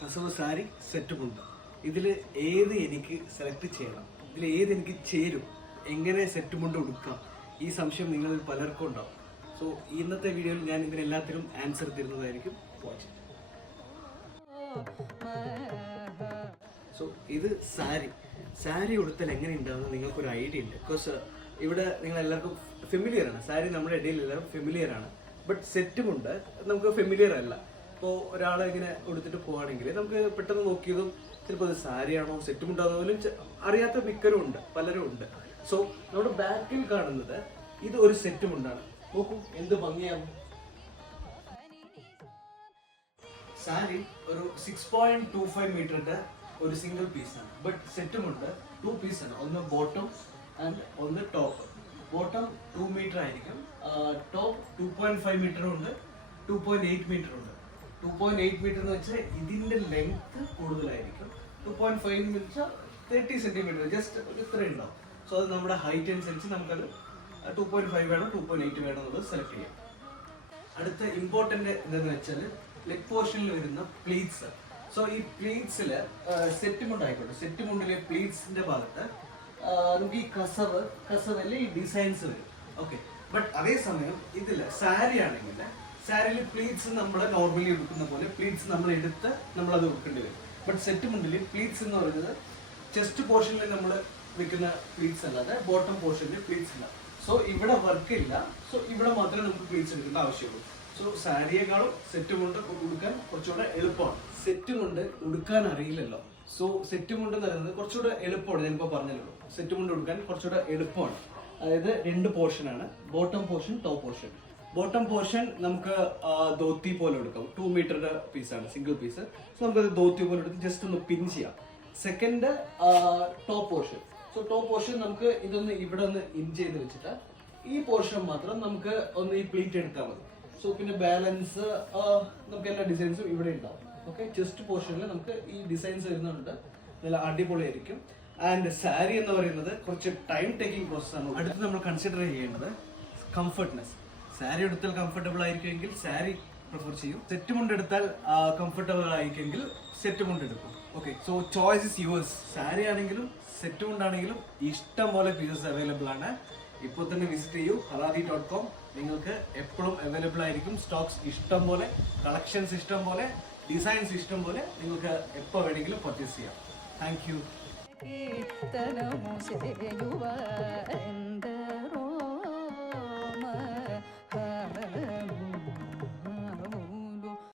കസവ് സാരി സെറ്റുമുണ്ട്. ഇതിൽ ഏത് എനിക്ക് സെലക്ട് ചെയ്യണം, ഇതിൽ ഏത് എനിക്ക് ചേരും, എങ്ങനെ സെറ്റുമുണ്ട് ഉടുക്കാം, ഈ സംശയം നിങ്ങളിൽ പലർക്കും ഉണ്ടാവും. സോ ഇന്നത്തെ വീഡിയോയിൽ ഞാൻ ഇതിനെല്ലാത്തിനും ആൻസർ തരുന്നതായിരിക്കും. വാച്ച്. സോ ഇത് സാരി ഉടുത്താൽ എങ്ങനെ ഉണ്ടാവുന്നത് നിങ്ങൾക്കൊരു ഐഡിയ ഉണ്ട്. ബിക്കോസ് ഇവിടെ നിങ്ങൾ എല്ലാവർക്കും ഫെമിലിയർ ആണ്, സാരി നമ്മുടെ ഇടയിൽ എല്ലാവരും ഫെമിലിയർ ആണ്. ബട്ട് സെറ്റുമുണ്ട് നമുക്ക് ഫെമിലിയർ അല്ല. ഇപ്പോൾ ഒരാളെ ഇങ്ങനെ ഉടുത്തിട്ട് പോവുകയാണെങ്കിൽ നമുക്ക് പെട്ടെന്ന് നോക്കിയതും ചിലപ്പോൾ അത് സാരിയാണോ സെറ്റുമുണ്ടാകുന്ന പോലും അറിയാത്ത മിക്കരും ഉണ്ട്, പലരും ഉണ്ട്. സോ നമ്മുടെ ബാക്കിൽ കാണുന്നത് ഇത് ഒരു സെറ്റുമുണ്ടാണ്. നോക്കൂ എന്ത് ഭംഗിയാകും. സാരി ഒരു 6.25 മീറ്ററിന്റെ ഒരു സിംഗിൾ പീസാണ്. ബട്ട് സെറ്റുമുണ്ട് 2 പീസാണ്. ഒന്ന് ബോട്ടം ആൻഡ് ഒന്ന് ടോപ്പ്. ബോട്ടം 2 മീറ്റർ ആയിരിക്കും, ടോപ്പ് 2.5 മീറ്ററും ഉണ്ട്, 2.8 മീറ്ററും ഉണ്ട്. 2.8 മീറ്റർ എന്ന് വെച്ചാൽ ഇതിന്റെ ലെങ്ത് കൂടുതലായിരിക്കും. 2.5 എന്ന് വെച്ചാൽ 30 സെന്റിമീറ്റർ ജസ്റ്റ് ഒരു ഇത്രയും ഉണ്ടാവും. സോ അത് നമ്മുടെ ഹൈറ്റ് അനുസരിച്ച് നമുക്കത് 2.5 വേണം 2.8 വേണം എന്നുള്ളത് സെലക്ട് ചെയ്യാം. അടുത്ത ഇമ്പോർട്ടൻ്റ് എന്താണെന്ന് വെച്ചാൽ ലെഗ് പോർഷനിൽ വരുന്ന പ്ലീറ്റ്സ്. സോ ഈ പ്ലീറ്റ്സിൽ സെറ്റുമുണ്ട് ആയിക്കോട്ടെ, സെറ്റുമുണ്ടിലെ പ്ലീറ്റ്സിന്റെ ഭാഗത്ത് നമുക്ക് ഈ കസവിൽ ഈ ഡിസൈൻസ് വരും. ഓക്കെ. ബട്ട് അതേസമയം ഇതിൽ സാരി ആണെങ്കിൽ സാരിയിൽ പ്ലീറ്റ്സ് നമ്മൾ നോർമലി എടുക്കുന്ന പോലെ പ്ലീറ്റ്സ് നമ്മൾ എടുത്ത് നമ്മളത് വെക്കേണ്ടി വരും. ബട്ട് സെറ്റുമുണ്ടിൽ പ്ലീറ്റ്സ് എന്ന് പറയുന്നത് ചെസ്റ്റ് പോർഷനിൽ നമ്മൾ വെക്കുന്ന പ്ലീറ്റ്സ് അല്ലാതെ ബോട്ടം പോർഷനിൽ പ്ലീറ്റ്സ് ഇല്ല. സോ ഇവിടെ വർക്ക് ഇല്ല. സോ ഇവിടെ മാത്രമേ നമുക്ക് പ്ലീറ്റ്സ് എടുക്കേണ്ട ആവശ്യമുള്ളൂ. സോ സാരിയേക്കാളും സെറ്റുമുണ്ട് ഉടുക്കാൻ കുറച്ചുകൂടെ എളുപ്പമാണ്. സെറ്റുമുണ്ട് ഉടുക്കാൻ അറിയില്ലല്ലോ. സോ സെറ്റുമുണ്ട് എന്ന് പറയുന്നത് കുറച്ചുകൂടെ എളുപ്പമാണ്. ഞാനിപ്പോൾ പറഞ്ഞല്ലോ, സെറ്റുമുണ്ട് ഉടുക്കാൻ കുറച്ചുകൂടെ എളുപ്പമാണ്. അതായത് 2 പോർഷനാണ്, bottom portion, top portion. Bottom portion നമുക്ക് ധോത്തി പോലെ എടുക്കാം. 2 മീറ്ററിന്റെ പീസാണ്, സിംഗിൾ പീസ്. സോ നമുക്കത് ധോത്തി പോലെ എടുത്ത് ജസ്റ്റ് ഒന്ന് പിൻ ചെയ്യാം. Second top portion. So top portion നമുക്ക് ഇതൊന്ന് ഇവിടെ ഒന്ന് ഇൻ ചെയ്ത് വെച്ചിട്ട് ഈ പോർഷൻ മാത്രം നമുക്ക് ഒന്ന് ഈ പ്ലീറ്റ് എടുത്താൽ മതി. സോ പിന്നെ ബാലൻസ് നമുക്ക് എല്ലാ ഡിസൈൻസും ഇവിടെ ഉണ്ടാവും. ഓക്കെ. ചെസ്റ്റ് പോർഷനിൽ നമുക്ക് ഈ ഡിസൈൻസ് വരുന്നുണ്ട്, നല്ല അടിപൊളിയായിരിക്കും. ആൻഡ് സാരി എന്ന് പറയുന്നത് കുറച്ച് ടൈം ടേക്കിംഗ് പ്രോസസ്സാണ്. അടുത്ത് നമ്മൾ കൺസിഡർ ചെയ്യേണ്ടത് കംഫർട്ട്നെസ്. സാരി എടുത്താൽ കംഫർട്ടബിൾ ആയിരിക്കുമെങ്കിൽ സാരി പ്രിഫർ ചെയ്യും. സെറ്റ് മുണ്ട് എടുത്താൽ കംഫർട്ടബിൾ ആയിരിക്കുമെങ്കിൽ സെറ്റ് മുണ്ട് എടുക്കും. Okay. So choice is yours. Sari ആണെങ്കിലും സെറ്റ് മുണ്ടാണെങ്കിലും ഇഷ്ടം പോലെ പീസസ് അവൈലബിൾ ആണ്. ഇപ്പോൾ തന്നെ വിസിറ്റ് ചെയ്യൂ halaadi.com. നിങ്ങൾക്ക് എപ്പോഴും അവൈലബിൾ ആയിരിക്കും. സ്റ്റോക്സ് ഇഷ്ടം പോലെ, കളക്ഷൻസ് ഇഷ്ടം പോലെ, ഡിസൈൻസ് ഇഷ്ടം പോലെ. നിങ്ങൾക്ക് എപ്പോൾ വേണമെങ്കിലും പർച്ചേസ് ചെയ്യാം. Thank you.